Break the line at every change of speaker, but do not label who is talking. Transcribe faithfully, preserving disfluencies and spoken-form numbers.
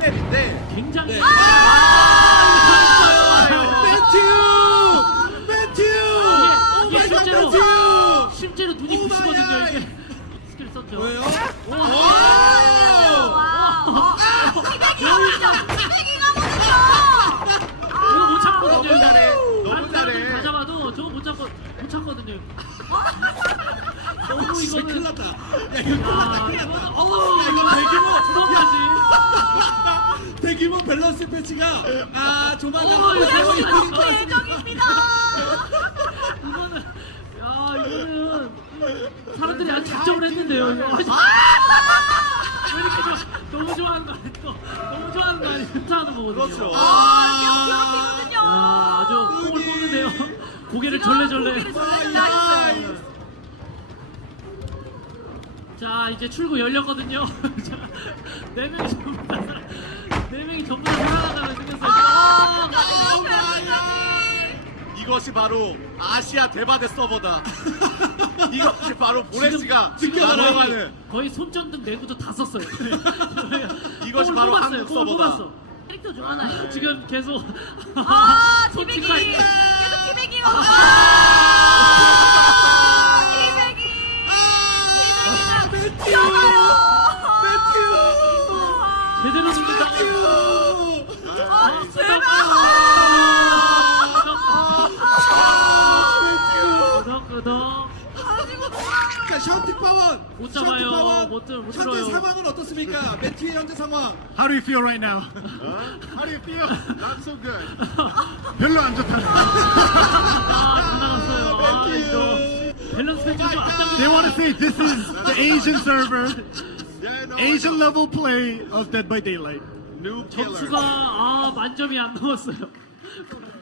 스텝인데
굉장히
네.
아,
아,
이거
매튜! 매튜!
이게, 이게 실제로
매튜!
실제로 눈이
오
부시거든요.
마이
이게 스킬 썼죠.
왜요?
와. 이거 못 참거든요.
너무 잘해. 너무
다른
잘해.
사람들 다 잡아도 저거 못 참거 못 참거든요. 너무
진짜 큰일
이거는
났다. 야, 이거 큰일 났다.
야,
큰일
이거
났다.
어우,
야, 이거 대규모.
두번까지.
대규모 밸런스 패치가 아 조만간
어, 이거
나올 수 있을 것
대박이다.
같습니다.
이거는 야 이거는 사람들이 아주 작정을 했는데요. 이거. 왜 이렇게 좋아? 너무 좋아하는 거 아니야? 또 너무 좋아하는 거 아니야? 좋아하는 거거든요.
그렇죠.
아,
야, 아주 뽕을 뽑는데요. 고개를 절레절레. 자 이제 출구 열렸거든요. 자, 네 명이 전부 다 살아- 네 명이 전부 다 살아나가면 생겼어요. 아,
이것이 바로 아시아 대바대 서버다. 이것이 바로 보레스가
지금 거의,
만들어가는
거의 손전등 내구도 다 썼어요.
이것이
뽕을
바로
뽑았어요.
한국
뽕을
서버다.
뽑았어.
캐릭터 중 하나예요.
지금 계속
아,
손
티백이.
찌가-
계속 티백이. 아, 티백이.
아, 매튜!
제대로 죽는다.
매튜!
아, 제발.
끄덕끄덕.
자, 샤우팅 파원!
못
샤우팅
잡아요.
파원!
못 들- 못
현재
들어요.
상황은 어떻습니까? 매튜의 현재 상황.
How do you feel right now?
How do you feel? Not so good.
별로 안 좋다.
아, 다 나갔어요. 아, 이거 밸런스 패치 좀 앞당겨.
They want to say this is the Asian server,
Yeah, no,
Asian level play of Dead by Daylight.
New killer.
점수가 아 만점이 안 넘었어요.